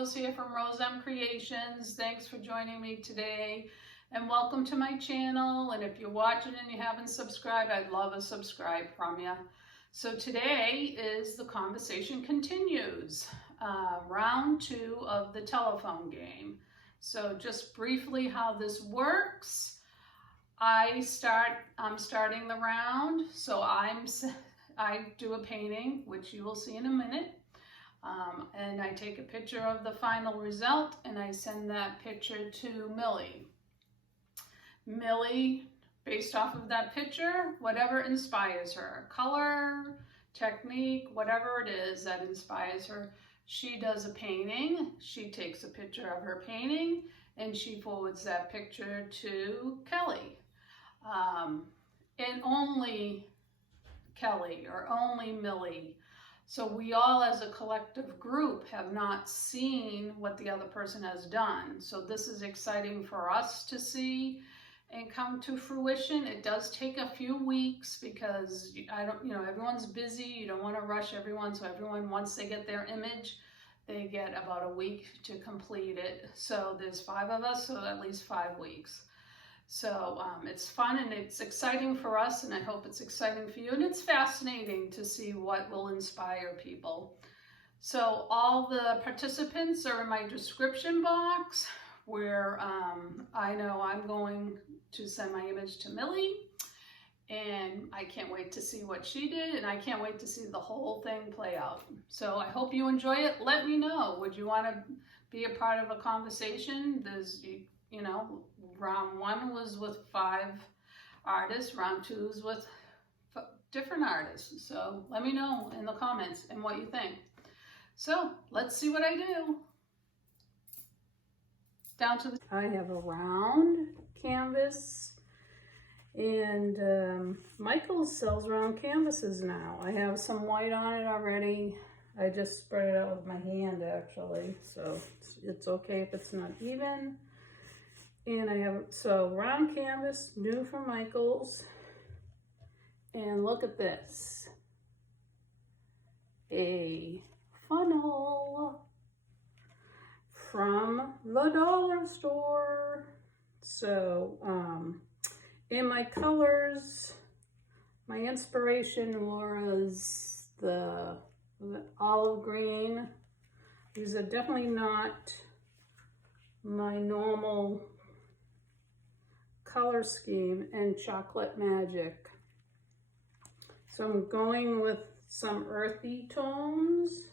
Rose here from Rose M Creations. Thanks for joining me today and welcome to my channel. And if you're watching and you haven't subscribed, I'd love a subscribe from you. So today is the conversation continues, round 2 of the telephone game. So just briefly how this works. I'm starting the round, so I do a painting, which you will see in a minute. And I take a picture of the final result and I send that picture to Millie. Millie, based off of that picture, whatever inspires her, color, technique, whatever it is that inspires her, she does a painting. She takes a picture of her painting and she forwards that picture to Kelly. And only Kelly or only Millie. So we all as a collective group have not seen what the other person has done. So this is exciting for us to see and come to fruition. It does take a few weeks because everyone's busy. You don't want to rush everyone. So everyone, once they get their image, they get about a week to complete it. So there's 5 of us, so at least 5 weeks. So it's fun and it's exciting for us, and I hope it's exciting for you. And it's fascinating to see what will inspire people. So all the participants are in my description box, where I know I'm going to send my image to Millie. And I can't wait to see what she did, and I can't wait to see the whole thing play out. So I hope you enjoy it. Let me know. Would you want to be a part of a conversation? Round 1 was with 5 artists. Round 2 is with different artists. So let me know in the comments and what you think. So let's see what I do. I have a round canvas, and Michaels sells round canvases now. I have some white on it already. I just spread it out with my hand actually, so it's okay if it's not even. And I have, round canvas, new from Michaels. And look at this. A funnel from the dollar store. So, in my colors, my inspiration was the olive green. These are definitely not my normal color scheme, and chocolate magic. So I'm going with some earthy tones,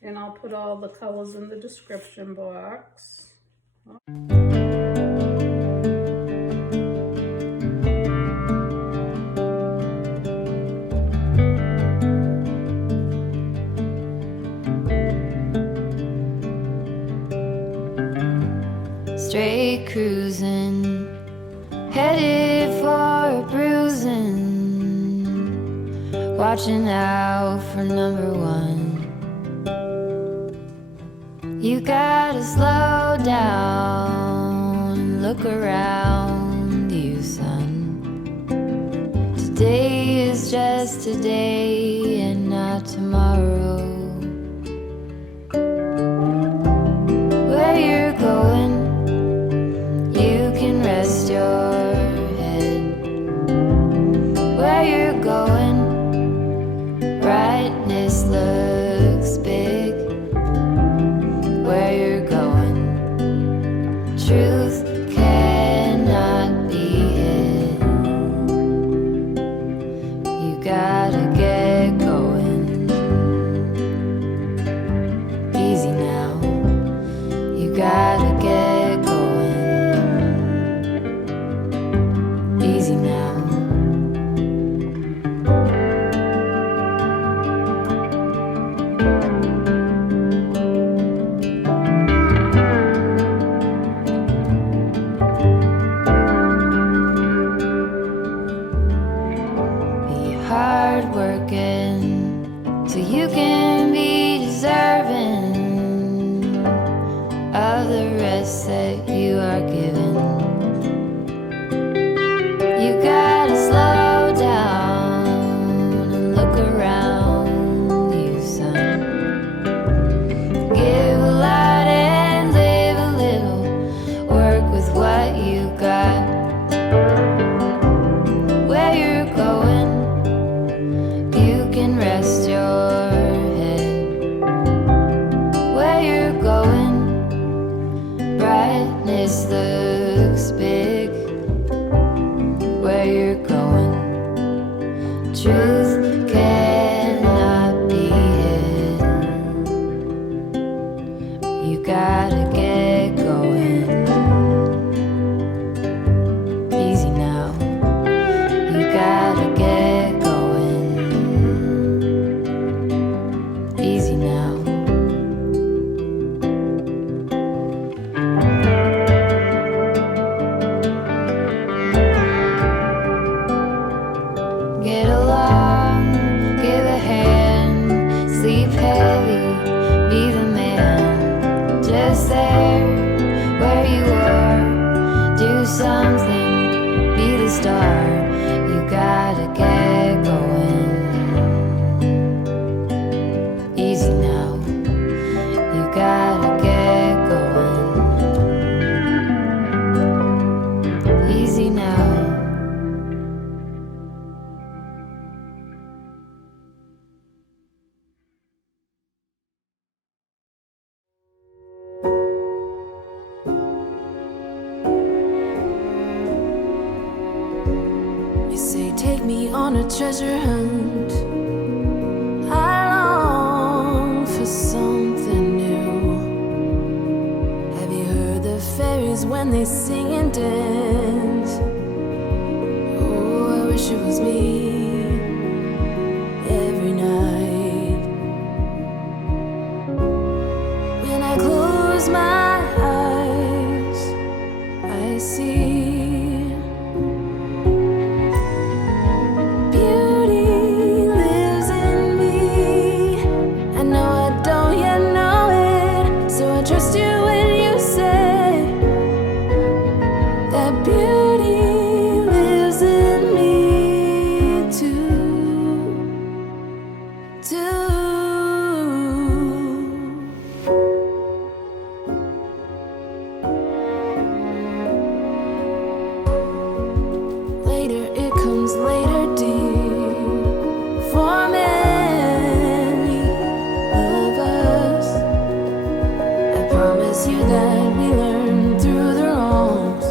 and I'll put all the colors in the description box. Straight cruising, headed for a bruising, watching out for number 1. You gotta slow down and look around you, son. Today is just today and not tomorrow. Where you're going, you can rest your head. Where you're going, brightness looks big. Where you're going, truth cannot be hid. You gotta get you got where you're going. You can rest your head where you're going. Brightness looks big where you're going. Truth cannot be hidden. You gotta get going. Easy now. You gotta get going. Easy now. Get along, give a hand, sleep heavy, be the man. Just there, where you are, do something, be the star. You gotta get going. Easy now, you gotta get going. Easy now. You say take me on a treasure hunt. I long for something new. Have you heard the fairies when they sing and dance? Oh, I wish it was me every night. When I close my eyes, I see trust you when you say that beauty lives in me too. Later it comes later, dear, for many of us. Promise you that we learn through the wrongs.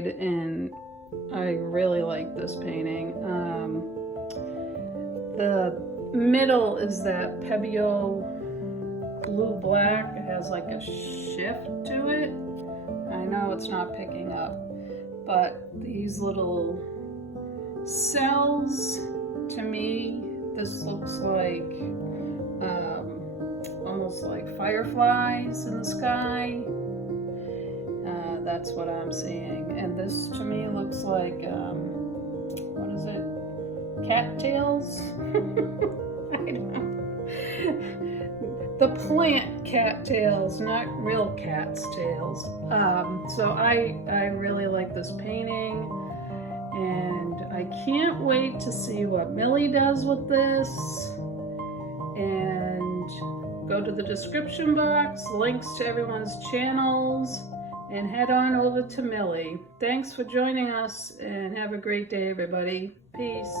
tried, and I really like this painting. The middle is that Pebeo blue black. It has like a shift to it. I know it's not picking up, but these little cells, to me, this looks like almost like fireflies in the sky. That's what I'm seeing. And this to me looks like, what is it? Cattails? I don't know. The plant cattails, not real cat's tails. So I really like this painting, and I can't wait to see what Millie does with this. And go to the description box, links to everyone's channels, and head on over to Millie. Thanks for joining us, and have a great day, everybody. Peace.